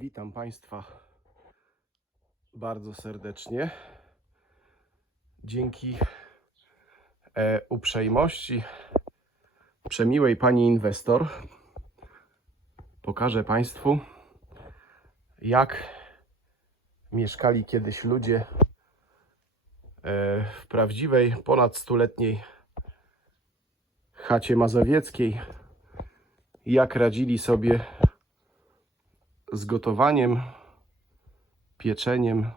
Witam Państwa bardzo serdecznie. Dzięki e, uprzejmości przemiłej pani inwestor pokażę Państwu, jak mieszkali kiedyś ludzie e, w prawdziwej, ponad stuletniej chacie mazowieckiej. Jak radzili sobie z gotowaniem, pieczeniem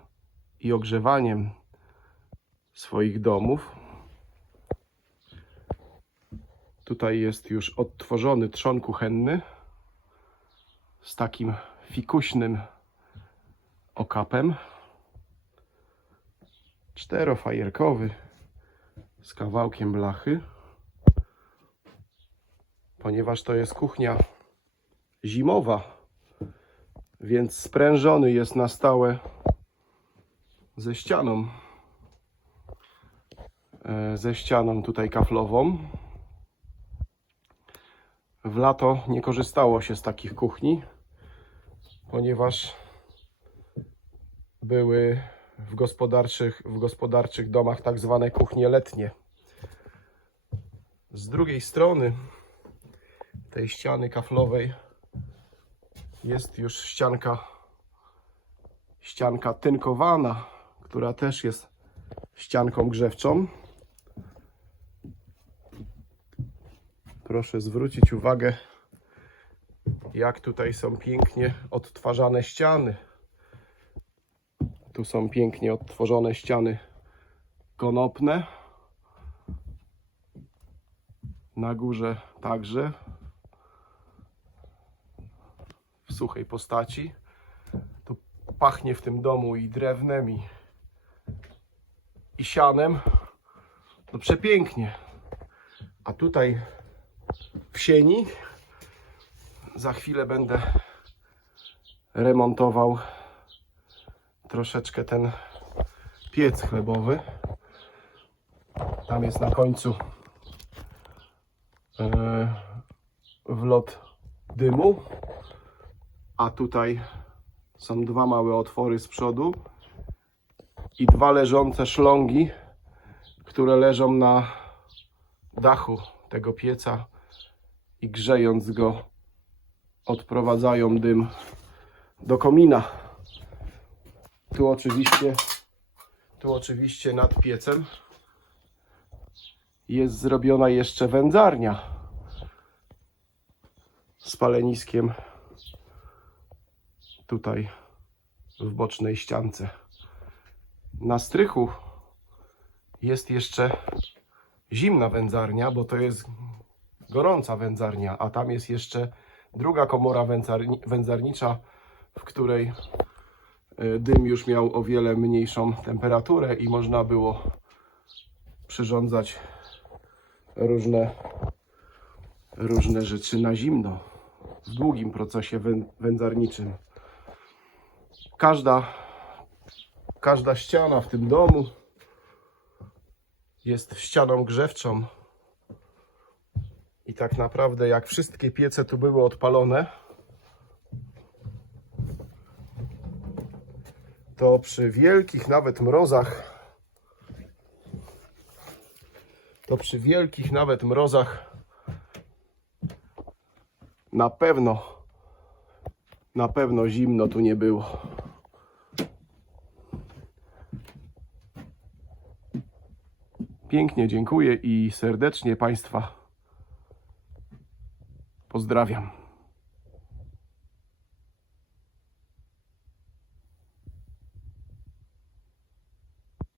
i ogrzewaniem swoich domów. Tutaj jest już odtworzony trzon kuchenny z takim fikuśnym okapem. Czterofajerkowy z kawałkiem blachy. Ponieważ to jest kuchnia zimowa, więc sprężony jest na stałe ze ścianą. E, Ze ścianą tutaj kaflową. W lato nie korzystało się z takich kuchni, ponieważ były w gospodarczych, w gospodarczych domach tak zwane kuchnie letnie. Z drugiej strony tej ściany kaflowej jest już ścianka ścianka tynkowana, która też jest ścianką grzewczą. Proszę zwrócić uwagę, jak tutaj są pięknie odtwarzane ściany. Tu są pięknie odtworzone ściany konopne. Na górze także w suchej postaci. Tu pachnie w tym domu i drewnem, i, i sianem. No przepięknie. A tutaj w sieni za chwilę będę remontował troszeczkę ten piec chlebowy. Tam jest na końcu e, wlot dymu a tutaj są dwa małe otwory z przodu i dwa leżące szlongi, które leżą na dachu tego pieca i grzejąc go odprowadzają dym do komina. Tu oczywiście tu oczywiście nad piecem jest zrobiona jeszcze wędzarnia z paleniskiem tutaj w bocznej ściance. Na strychu jest jeszcze zimna wędzarnia, bo to jest gorąca wędzarnia, a tam jest jeszcze druga komora wędzarni wędzarnicza, w której y, dym już miał o wiele mniejszą temperaturę i można było przyrządzać różne, różne rzeczy na zimno w długim procesie wę- wędzarniczym każda, każda ściana w tym domu jest ścianą grzewczą. I tak naprawdę, jak wszystkie piece tu były odpalone, to przy wielkich nawet mrozach, to przy wielkich nawet mrozach na pewno, na pewno zimno tu nie było. Pięknie dziękuję i serdecznie Państwa pozdrawiam.